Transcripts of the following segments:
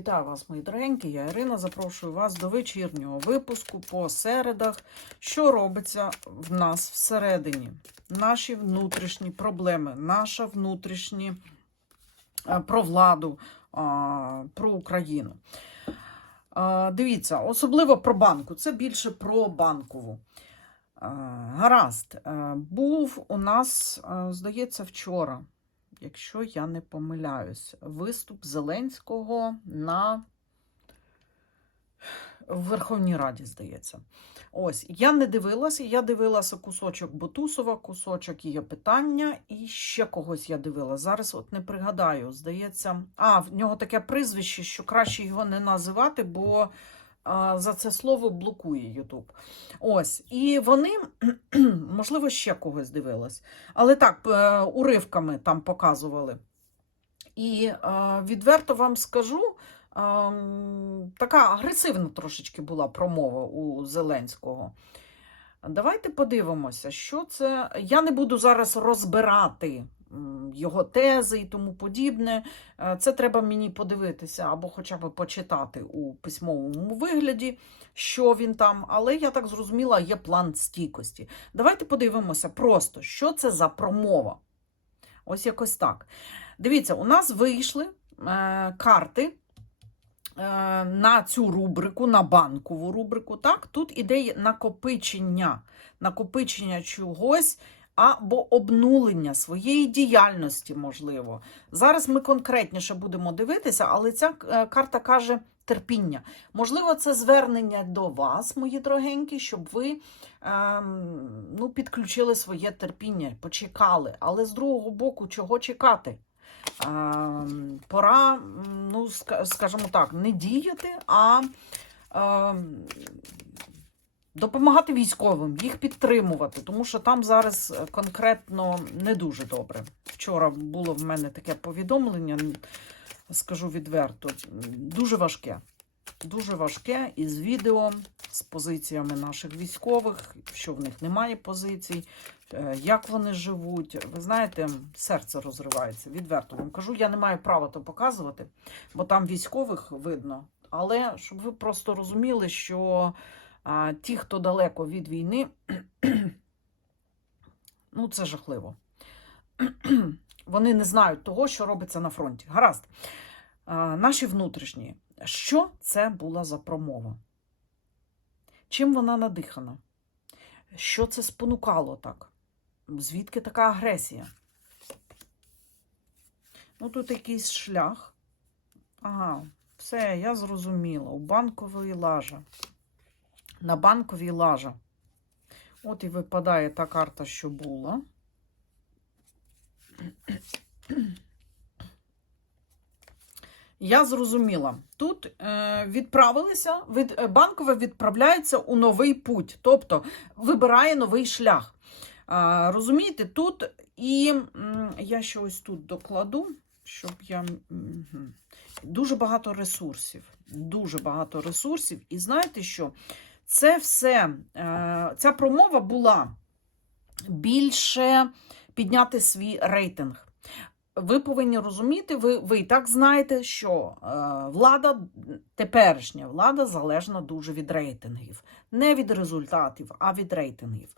Вітаю вас, мої дорогенькі. Я Ірина. Запрошую вас до вечірнього випуску по середах. Що робиться в нас всередині? Наші внутрішні проблеми, наша внутрішні е, про владу, про Україну. Дивіться, особливо про банку. Це більше про банкову. Гаразд, Е, був у нас, е, здається, вчора якщо я не помиляюсь, виступ Зеленського на в Верховній Раді, здається. Ось, я не дивилася, я дивилася кусочок Бутусова, кусочок її питання, і ще когось я дивилася. Зараз от не пригадаю, здається, а, в нього таке прізвище, що краще його не називати, бо за це слово блокує Ютуб. Ось, і вони, можливо, ще когось дивилась. Але так, е, уривками там показували. І е, відверто вам скажу, е, така агресивна трошечки була промова у Зеленського. Давайте подивимося, що це. Я не буду зараз розбирати його тези і тому подібне. Е, Це треба мені подивитися або хоча б почитати у письмовому вигляді, що він там. Але я так зрозуміла, є план стійкості. Давайте подивимося просто, що це за промова. Ось якось так. Дивіться, у нас вийшли е, карти е, на цю рубрику, на банкову рубрику. Так, тут іде накопичення, накопичення чогось або обнулення своєї діяльності, можливо. Зараз ми конкретніше будемо дивитися, але ця е, карта каже терпіння. Можливо, це звернення до вас, мої дорогенькі, щоб ви ем, ну, підключили своє терпіння, почекали. Але з другого боку, чого чекати? Ем, пора, ну, скажімо так, не діяти, а ем, допомагати військовим, їх підтримувати, тому що там зараз е, конкретно не дуже добре. Вчора було в мене таке повідомлення, скажу відверто, дуже важке. Дуже важке із відео, з позиціями наших військових, що в них немає позицій, е, як вони живуть. Ви знаєте, серце розривається. Відверто вам кажу, я не маю права то показувати, бо там військових видно. Але щоб ви просто розуміли, що а, ті, хто далеко від війни, ну це жахливо. Вони не знають того, що робиться на фронті. Гаразд. А, наші внутрішні. Що це була за промова? Чим вона надихана? Що це спонукало так? Звідки така агресія? Ну, тут якийсь шлях. Ага, все, я зрозуміла. У банкової лажа. На банковій лажа. От і випадає та карта, що була. Я зрозуміла. Тут е, відправилися, від, е, банкове відправляється у новий путь, тобто вибирає новий шлях. Е, розумієте, тут і м, я ще ось тут докладу, щоб я. мгм. Дуже багато ресурсів. Дуже багато ресурсів. І знаєте що? Це все, е, ця промова була більше підняти свій рейтинг. Ви повинні розуміти, ви, ви і так знаєте, що е, влада, теперішня влада залежна дуже від рейтингів. Не від результатів, а від рейтингів.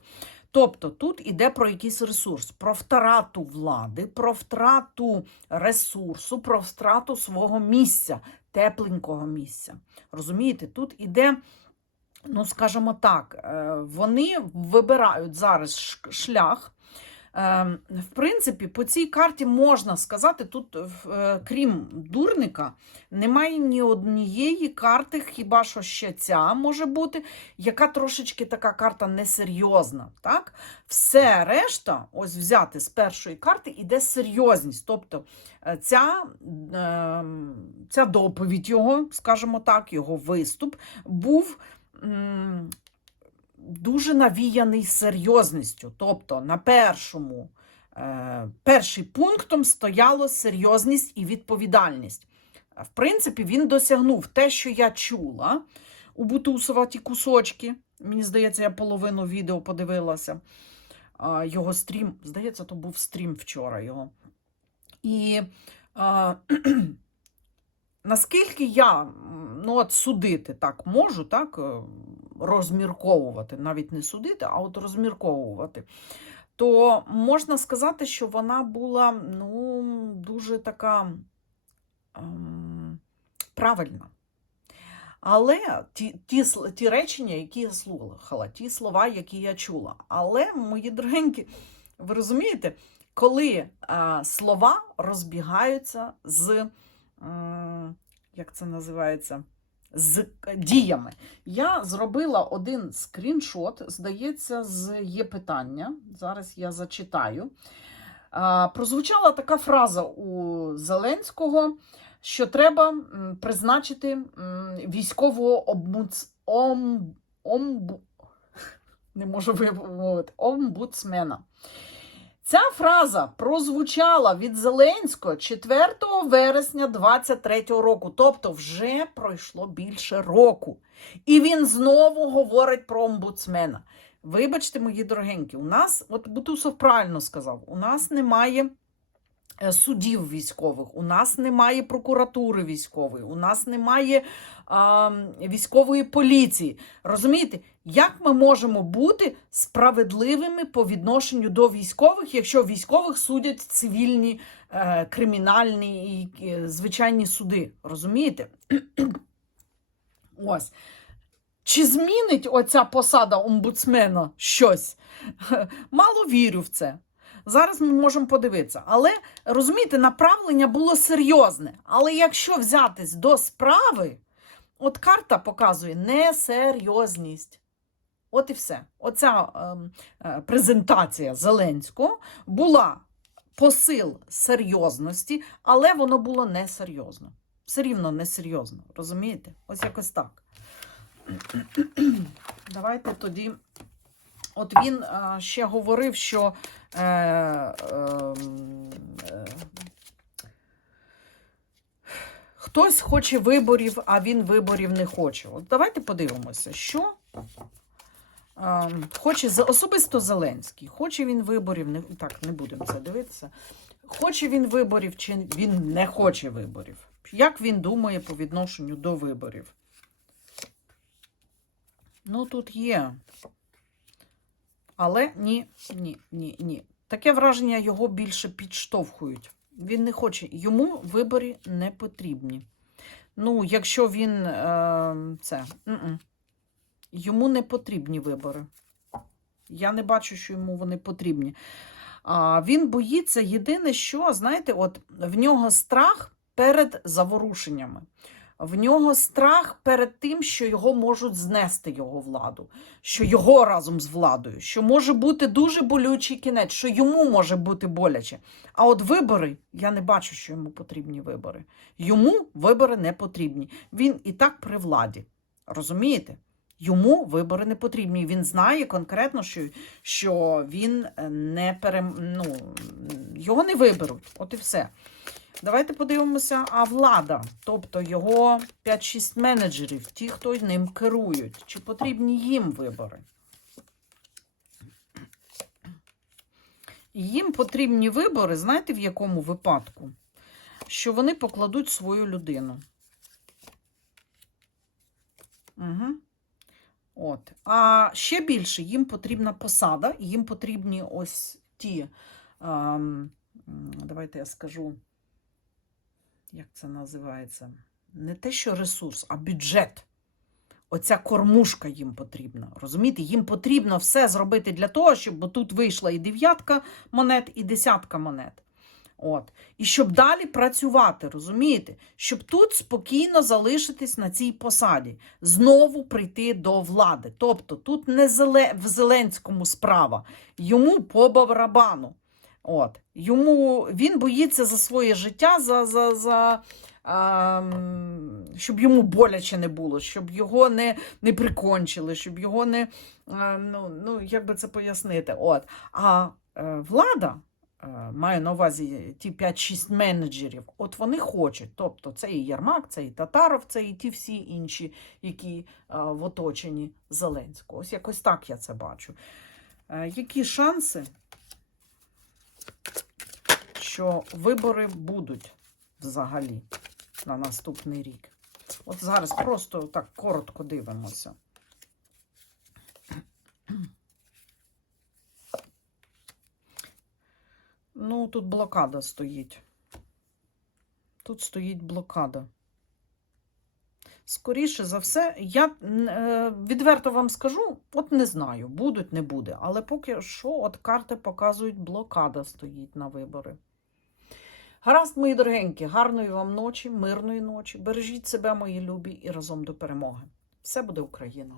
Тобто тут іде про якийсь ресурс, про втрату влади, про втрату ресурсу, про втрату свого місця, тепленького місця. Розумієте, тут іде. Ну, скажімо так, е, вони вибирають зараз шлях. Е, В принципі, по цій карті можна сказати, тут, е, крім дурника, немає ні однієї карти, хіба що ще ця може бути, яка трошечки така карта несерйозна. Так? Все решта, ось взяти з першої карти, іде серйозність. Тобто ця, е, ця доповідь його, скажімо так, його виступ був дуже навіяний серйозністю. Тобто на першому, е, перший пунктом стояло серйозність і відповідальність. В принципі, він досягнув те, що я чула у Бутусова ті кусочки. Мені здається, я половину відео подивилася. Його стрім, здається, то був стрім вчора його. І наскільки я ну, от судити так можу, так, е, розмірковувати, навіть не судити, а от розмірковувати, то можна сказати, що вона була ну, дуже така ем, правильна. Але ті, ті, ті речення, які я слухала, ті слова, які я чула. Але, мої дорогенькі, ви розумієте, коли а, слова розбігаються з, як це називається, з діями. Я зробила один скріншот, здається, з є питання. Зараз я зачитаю. Прозвучала така фраза у Зеленського, що треба призначити військового обмуц... ом... омбу... не можу вимовити, омбудсмена. Ця фраза прозвучала від Зеленського 4 вересня 23 року, тобто вже пройшло більше року. І він знову говорить про омбудсмена. Вибачте, мої дорогенькі, у нас, от Бутусов правильно сказав, у нас немає судів військових, у нас немає прокуратури військової, у нас немає а, військової поліції. Розумієте, як ми можемо бути справедливими по відношенню до військових, якщо військових судять цивільні, е, кримінальні і е, звичайні суди? Розумієте? Ось. Чи змінить оця посада омбудсмена щось? Мало вірю в це. Зараз ми можемо подивитися. Але розумієте, направлення було серйозне. Але якщо взятись до справи, от карта показує несерйозність. От і все. Оця ем, е, презентація Зеленського була посил серйозності, але воно було несерйозно. Все рівно несерйозно. Розумієте? Ось якось так. Давайте тоді. От він е, ще говорив, що е, е, хтось хоче виборів, а він виборів не хоче. От давайте подивимося, що е, хоче особисто Зеленський. Хоче він виборів, не, так, не будемо це дивитися. Хоче він виборів, чи він не хоче виборів. Як він думає по відношенню до виборів? Ну, тут є. Але ні, ні, ні, ні. Таке враження його більше підштовхують. Він не хоче. Йому вибори не потрібні. Ну, якщо він е, це. м-м. Йому не потрібні вибори. Я не бачу, що йому вони потрібні. А, він боїться єдине, що, знаєте, от в нього страх перед заворушеннями. В нього страх перед тим, що його можуть знести його владу, що його разом з владою, що може бути дуже болючий кінець, що йому може бути боляче. А от вибори, я не бачу, що йому потрібні вибори. Йому вибори не потрібні. Він і так при владі. Розумієте? Йому вибори не потрібні. Він знає конкретно, що, що він е, не перем... ну, його не виберуть. От і все. Давайте подивимося, а влада, тобто його 5-6 менеджерів, ті, хто ним керують, чи потрібні їм вибори? Їм потрібні вибори, знаєте, в якому випадку? Що вони покладуть свою людину. Угу. От. А ще більше їм потрібна посада, їм потрібні ось ті, ем, давайте я скажу, як це називається? Не те, що ресурс, а бюджет. Оця кормушка їм потрібна. Розумієте, їм потрібно все зробити для того, щоб бо тут вийшла і дев'ятка монет, і десятка монет. От. І щоб далі працювати, розумієте? Щоб тут спокійно залишитись на цій посаді, знову прийти до влади. Тобто тут не в Зеленському справа, йому по барабану. От. Йому він боїться за своє життя, за, за, за, а, щоб йому боляче не було, щоб його не, не прикончили, щоб його не. А, ну, ну, як би це пояснити? От. А е, влада. е, Маю на увазі ті 5-6 менеджерів, от вони хочуть. Тобто це і Ярмак, це і Татаров, це і ті всі інші, які е, в оточенні Зеленського. Ось якось так я це бачу. Які шанси, що вибори будуть взагалі? на наступний рік. От зараз просто так коротко дивимося. Ну, тут блокада стоїть. Тут стоїть блокада. Скоріше за все, я е, відверто вам скажу, от не знаю, будуть, не буде. Але поки що, от карти показують, блокада стоїть на вибори. Гаразд, мої дорогенькі, гарної вам ночі, мирної ночі. Бережіть себе, мої любі, і разом до перемоги. Все буде Україна!